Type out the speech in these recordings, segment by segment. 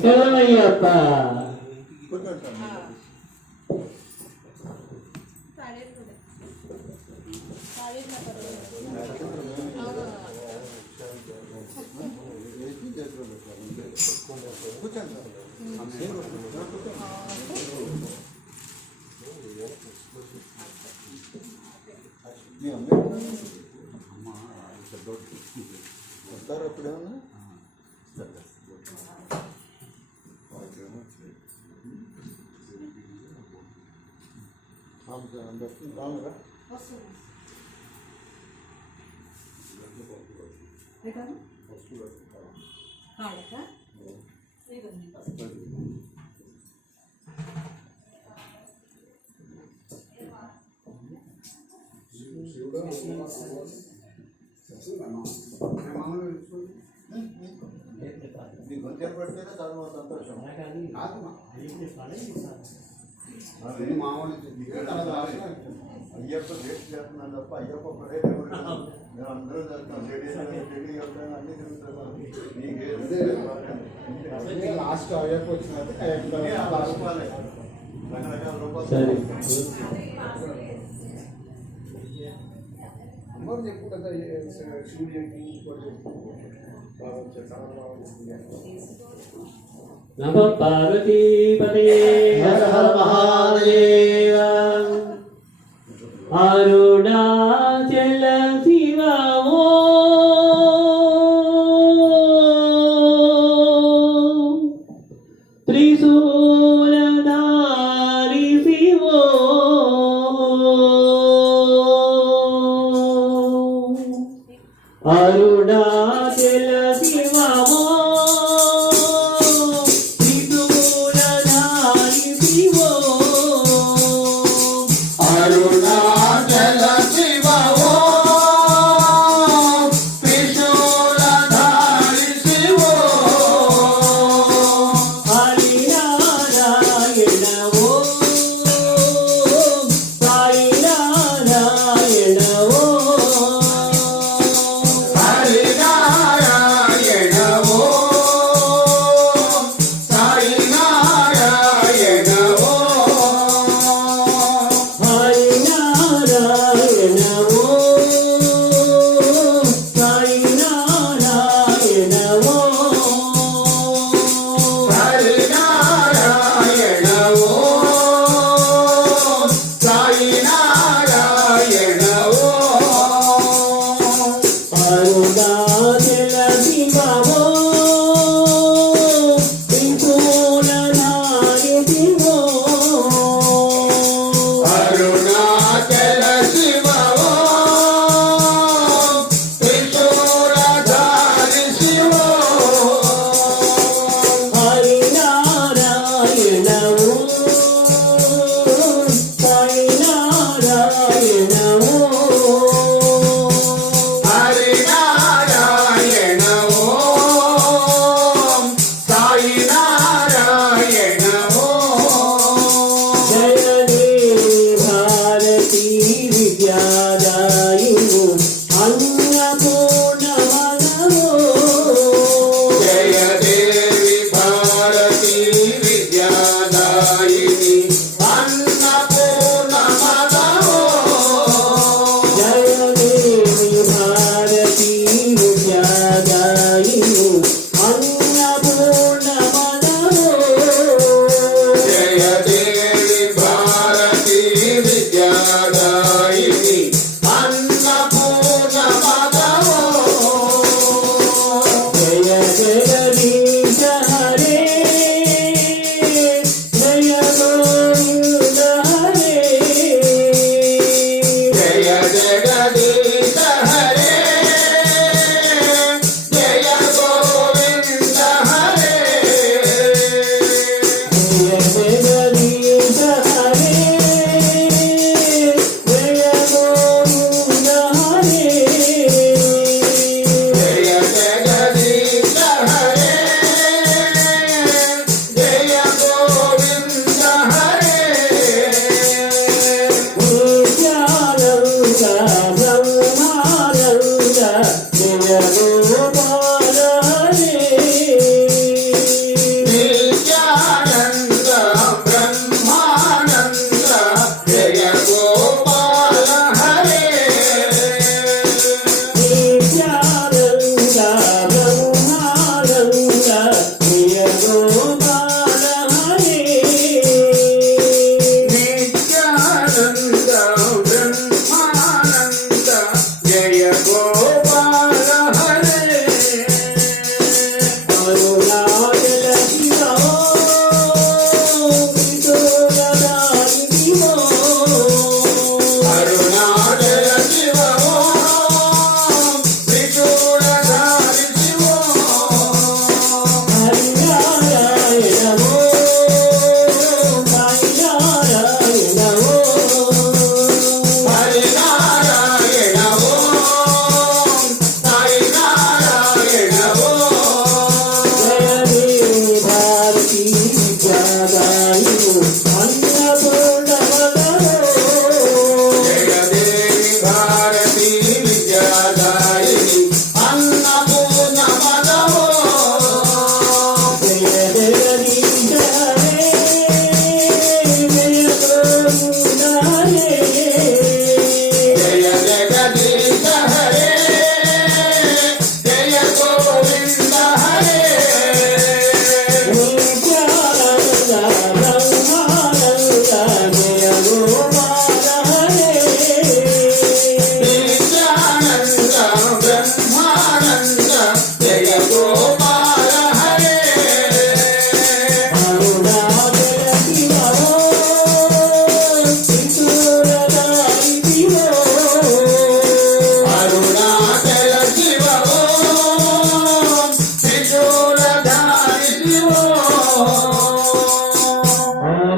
శరణయ్యప్ప. వస్తారు ఎప్పుడేమన్నా రామురా నీకు కొంచెం పడితేనే చాలా సంతోషం. అయ్యప్ప డేట్ చేస్తున్నాను తప్ప అయ్యప్ప పడే మేము అందరూ చేస్తాం. చెడి అన్ని తిరుగుతున్నాం. నీకే లాస్ట్ అయ్యప్ప వచ్చినట్టు రకరకాల రూపాయలు అమ్మరు చెప్పు కదా. శివుడికి నమో పార్వతీపతే హర హర మహాదేవ. అరుణాచల శివ త్రిశూలధారి శివ అరుణాచల శివ నిత్యానంద బ్రహ్మానంద ప్రియ గోపాల హరే నిత్యానంద బ్రహ్మానంద జయ గోపాల హరే అరుణాచల శివ కిశోరదారి శివ అరుణాచల శివ త్రిశూలధారి శివ హరినారాయణ సాయినారాయణ హరినారాయణ సాయి నారాయణ జయ భారతీ విద్యాదాయి జయదేవి భారతి విద్యాదాయిని అన్నపూర్ణమదవో జయ జగదీశ హరే జయ గోవింద హరే నిత్యానంద బ్రహ్మానంద జయ గోపాల హరే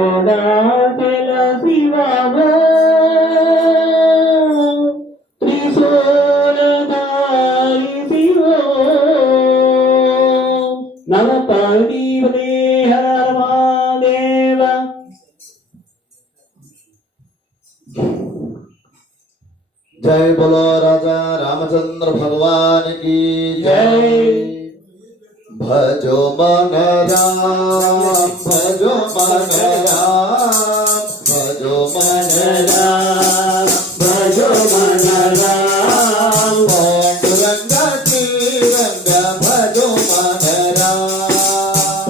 అరుణాచల శివ త్రిశూలధారి శివ నమ పార్వతీపతే హర మహాదేవ जय बोलो राजा रामचंद्र भगवान की जय भजो मन राम भजो मन राम भजो मन राम భజో మన రామ पांडुरंग श्रीरंग भजो मन राम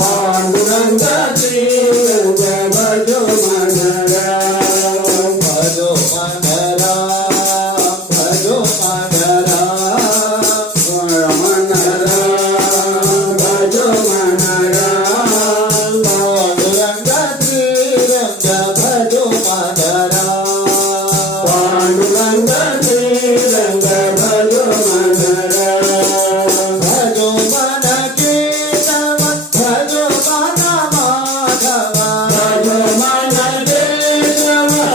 పాండురంగ శ్రీరంగ భజో మన రామ भजो मन राम भजो मन राम మన రామ భజో మన రామ पांडुरंग श्रीरंग भजो मन राम పాండురంగ శ్రీరంగ భజో మన రామ भजो मन केशव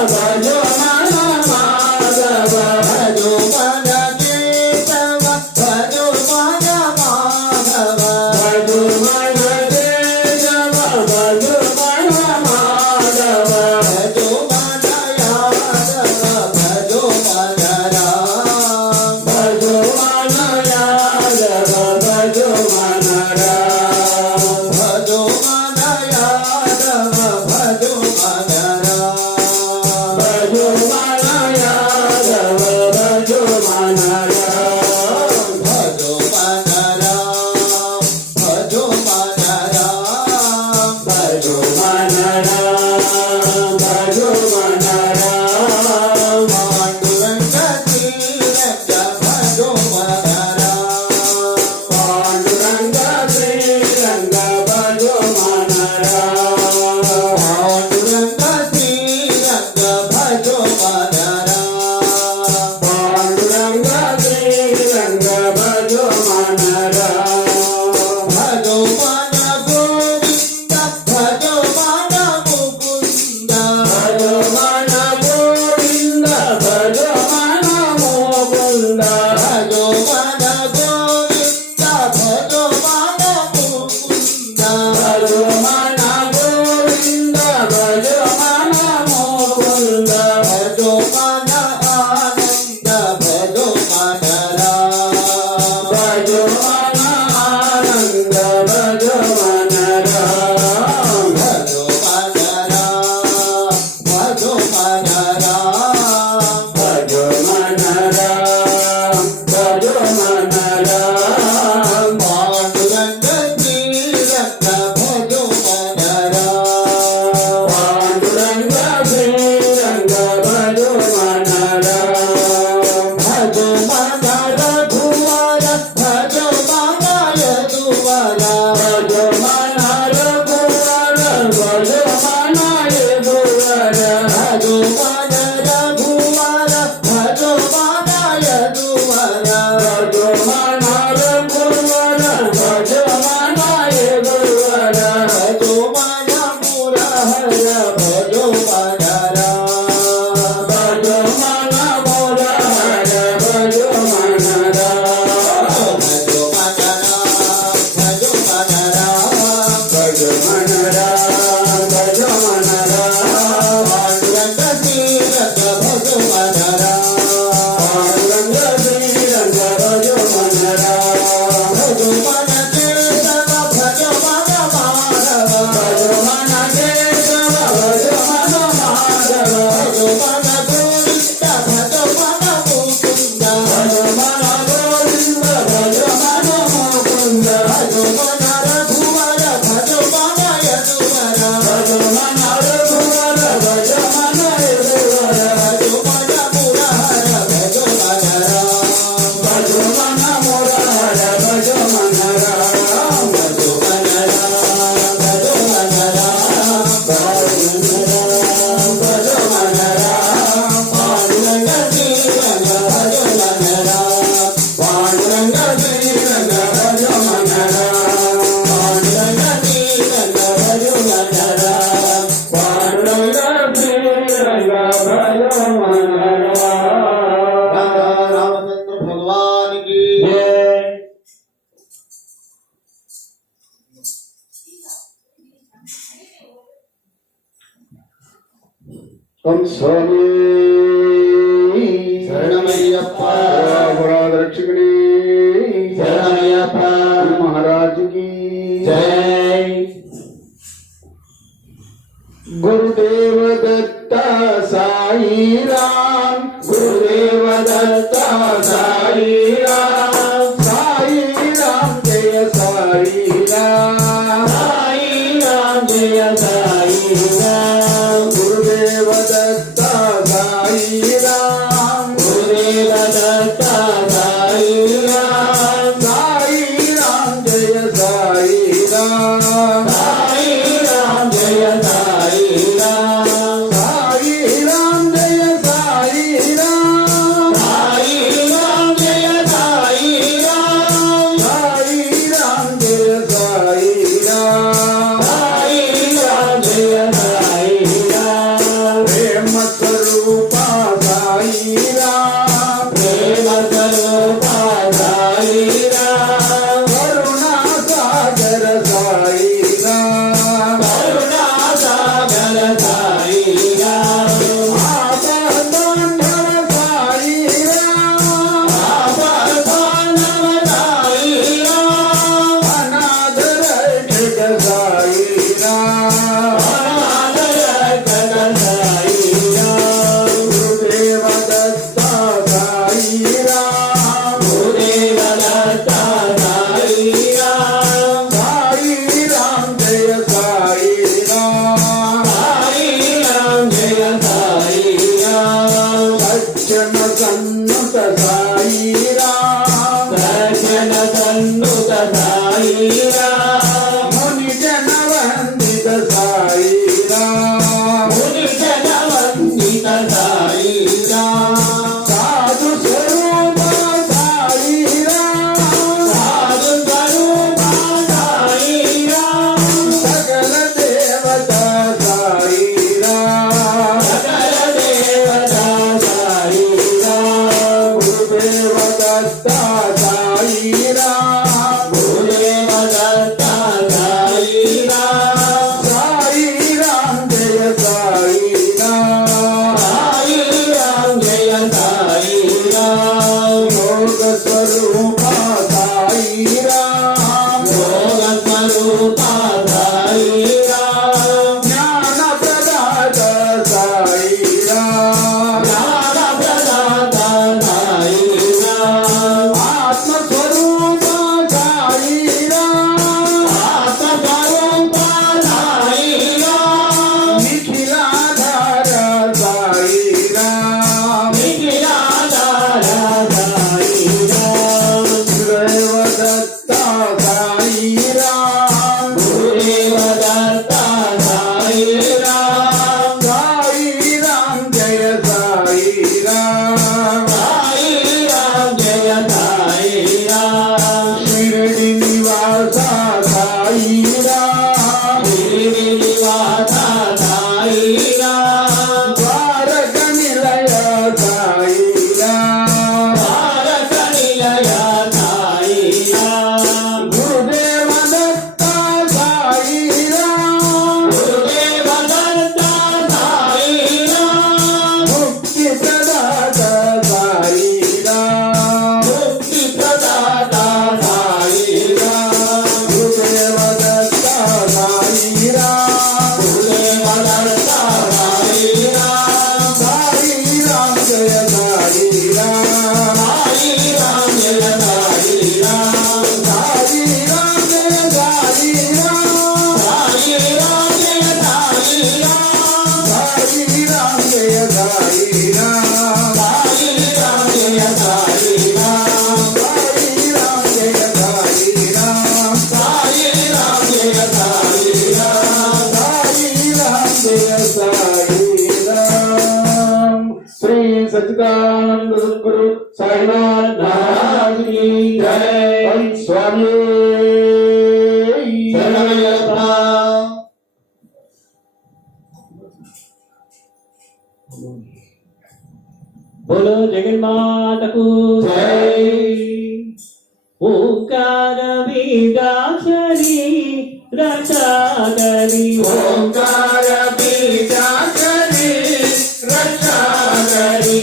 भजो मन माधव భజో మన కేశవ భజో మన మాధవ भजो मन केशव भजो मन माधव భజో మన కేశవ భజో మన మాధవ भजो मन यादव भजो मन राम భజో మన యాదవ భజో మన రామ भजो मन यादव भजो मन राम భజో మన యాదవ భజో మన రామ भजो मन राम भजो मन राम భజో మన రామ భజో మన రామ पांडुरंग श्रीरंग भजो मन राम పాండురంగ శ్రీరంగ భజో మన రామ पांडुरंग श्रीरंग भजो मन राम పాండురంగ శ్రీరంగ భజో మన రామ भजो मन गोविंद भजो मन मुकुंद భజో మన గోవింద భజో మన మోకుంద भजो मन गोविंद भजो मन मुकुंद భజో మన గోవింద భజో మన మోకుంద भजो मन आनंद भजो मन राम భజో మన ఆనంద భజో మన రామ भजो मन राम भजो मन राम భజో మన రామ భజో మన ఓం స్వామి శరణమయ్యప్ప రక్షకుడి శరణమయ్యప్ప మహారాజుకి జై గురుదేవ దత్త సాయి రామ్ గురుదేవ దత్త సాయి రామ్ సాయి రామ్ జయ సాయి రామ్ సాయి రామ్ జయ సాయి రామ్ గురుదేవ దత్త సాయి రామ్ గురుదేవ దత్త సాయి రామ్ సాయి రామ్ జయ సాయి రామ్ సాయి రామ్ జయ సాయి రామ్ సాయి రామ్ జయ సాయి రామ్ సాయి రామ్ జయ సాయి రామ్ సాయి రామ్ జయ సాయి రామ్ సాయి రామ్ జయ సాయి రామ్ ప్రేమ స్వరూప సాయి రామ్ ప్రేమ స్వరూప సాయి రామ్ కరుణా సాగర సాయి రామ్ కరుణా సాగర సాయి రామ్ ఆపదాంధర సాయి రామ్ ఆపదానవ సాయి రామ్ అనాథ రక్షక సాయి రామ్ అనాథరక్షక సాయి రామ్ గురుదేవ దత్త సాయి రామ్ గురుదేవ దత్త సాయి రామ్ సాయి రామ్ జయ సాయి రామ్ సాయి రామ్ జయ సాయి రామ్ సత్యమ సన్నుత సాయి రామ్ దర్శన సన్నుత సాయి రామ్ ముని జన వందిత సాయి రామ్ ముని జన వందిత సాయి రామ్ సాధు స్వరూప సాయి రామ్ సాధు స్వరూప సాయి రామ్ సకల దేవత సాయి రామ్ సకల దేవత సాయి రామ్ గురుదేవ దత్త సాయి రామ్ గురుదేవ దత్త సాయి రామ్ సాయి రామ్ జయ సాయి రామ్ సాయి రామ్ జయ సాయి రామ్ యోగ స్వరూప సాయి రామ్ యోగ స్వరూప సాయి రామ్ జ్ఞాన ప్రదాత సాయి రామ్ జ్ఞాన ప్రదాత సాయి రామ్ ఆత్మ స్వరూప సాయి రామ్ ఆత్మ స్వరూప సాయి రామ్ నిఖిలాధార సాయి రామ్ నిఖిలాధార సాయి రామ్ గురుదేవ దత్త సాయి రామ్ గురుదేవ దత్త సాయి రామ్ సాయి రామ్ జయ సాయి రామ్ సాయి రామ్ జయ సాయి రామ్ షిరిడి నివాస సాయి రామ్ శ్రీ నివాస సాయి రామ్ ద్వారక నిలయ సాయి రామ్ భారత నిలయ సాయి రామ్ గురుదేవ దత్త సాయి రామ్ గురుదేవ దత్త సాయి రామ్ ముక్తి ప్రదాత సాయి రామ్ ముక్తి ప్రదాత సాయి రామ్ గురుదేవ దత్త సాయి రామ్ గురుదేవ దత్త సాయి రామ్ సాయి రామ్ జయ సాయి రామ్ సాయి రామ్ జయ సాయి రామ్ సాయి రామ్ జయ సాయి రామ్ సాయి రామ్ జయ సాయి రామ్ సాయి రామ్ జయ సాయి రామ్ సాయి రామ్ జయ సాయి రామ్ సాయి రామ్ జయ సాయి రామ్ సాయి రామ్ జయ సాయి రామ్ సాయి రామ్ జయ సాయి రామ్ శ్రీ సచ్చిదానంద సద్గురు సాయినాథ్ మహారాజ్ की जय ओम स्वामी శరణమయ్యప్ప बोलो जगन्मातకు జై ఓంకార బీజాక్షరి రచకరి ఓంకార బీజాక్షరి रक्षा करी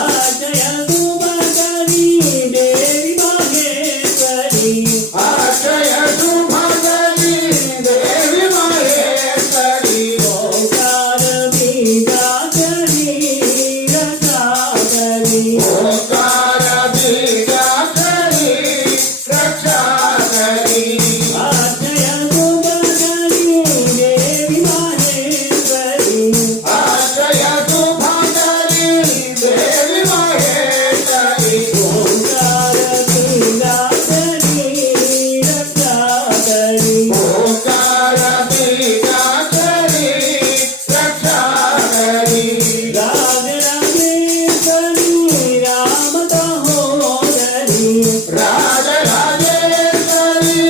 आश्रय शुभकरी देवी महेश्वरी आश्रय शुभकरी देवी महेश्वरी ओंकार बीजाक्षरी रक्षा करी ओंकार बीजाक्षरी रक्षा करी आश्रय शुभकरी देवी महेश्वरी आश्रय शुभकरी देवी महेश्वरी ओंकार बीजाक्षरी रक्षा करी ओंकार बीजाक्षरी रक्षा करी राधे राधेश्वरी राम सहोदरी राधे राधेश्वरी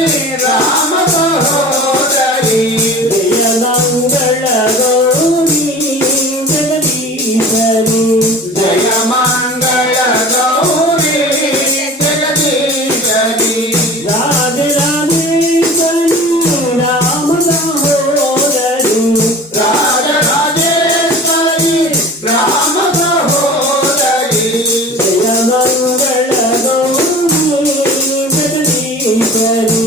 राम सहोदरी जय मंगल गौरी जगदीश्वरी जय मंगल गौरी जगदीश्वरी राधे राधेश्वरी राम सहोदरी राधे राधेश्वरी राम सहोदरी जय मंगल गौरी जगदीश्वरी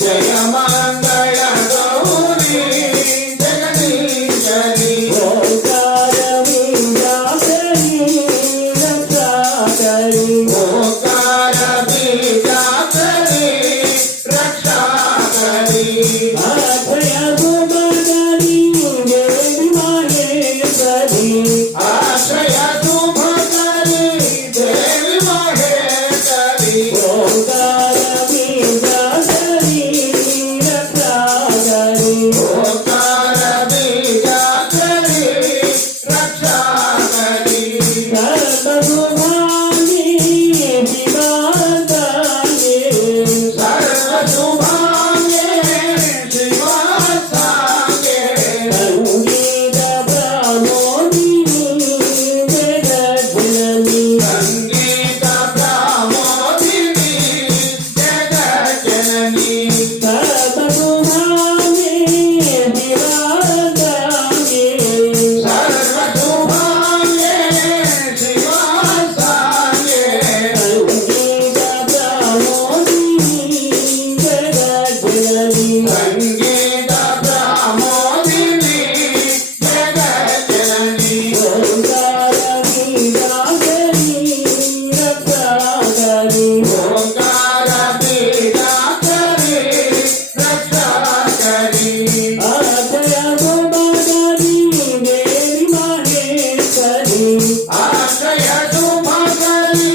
जय मंगल गौरी जगदीश्वरी ओंकार बीजाक्षरी रक्षा करी ओंकार बीजाक्षरी रक्षा करी आश्रय शुभकरी देवी महेश्वरी आश्रय शुभकरी देवी महेश्वरी ओंकार बीजाक्षरी रक्षा करी ओंकार बीजाक्षरी रक्षा करी सर्वशुभांगी शिवासांगे सर्वशुभांगे शिवासांगे संगीत प्रमोदिनी जगज्जननी संगीत प्रमोदिनी जगज्जननी सर्वशुभांगे शिवासांगे सर्वशुभांगे शिवासांगे संगीत प्रमोदिनी जगज्जननी संगीत प्रमोदिनी जगज्जननी ओंकार बीजाक्षरी रक्षा करी ओंकार बीजाक्षरी रक्षा करी आश्रय शुभकरी देवी महेश्वरी आश्रय शुभकरी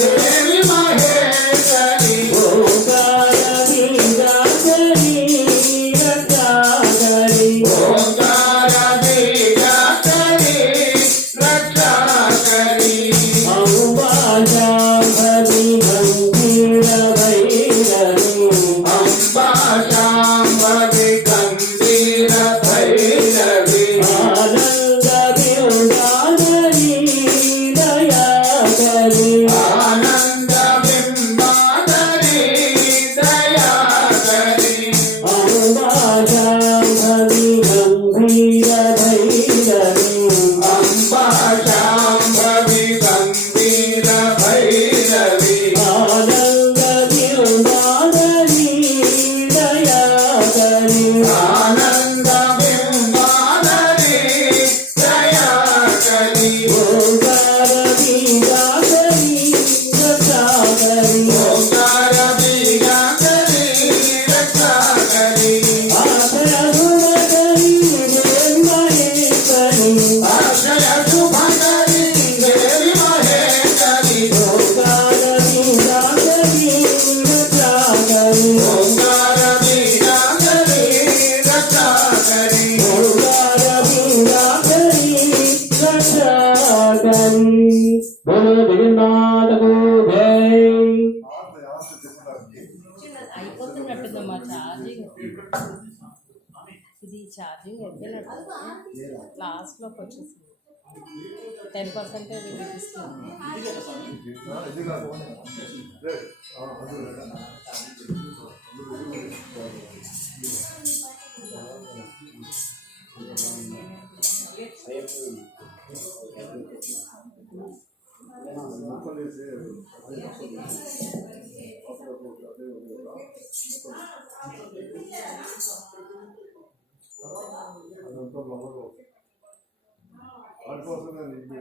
देवी महेश्वरी ओंकार बीजाक्षरी रक्षा करी ओंकार बीजाक्षरी रक्षा करी अम्बा शांभवी गंभीर भैरवी अम्बा शांभवी गंभीर भैरवी आनंद बिंबाधरी दया करी आनंद बिंबाधरी दया करी अम्बा शांभवी गंभीर भैरवी अम्बा शांभवी गंभीर भैरवी आनंद बिंबाधरी दया करी आनंद बिंबाधरी दया करी ओंकार बीजाक्षरी रक्षा करी ओंकार बीजाक्षरी रक्षा करी आश्रय शुभकरी देवी महेश्वरी आश्रय शुभकरी देवी महेश्वरी ओंकार बीजाक्षरी रक्षा करी ओंकार बीजाक्षरी रक्षा करी ओंकार बीजाक्षरी रक्षा करी बोलो जगन्नाथ को जय అయిపోతున్నట్టుందమ్మా ఛార్జింగ్ ఇది ఛార్జింగ్ ఎక్కనట్టు లాస్ట్లోకి వచ్చేసింది 10% చూపిస్తుంది రేపు అదంతా నమ్మకం వాటి కోసం నేను ఇది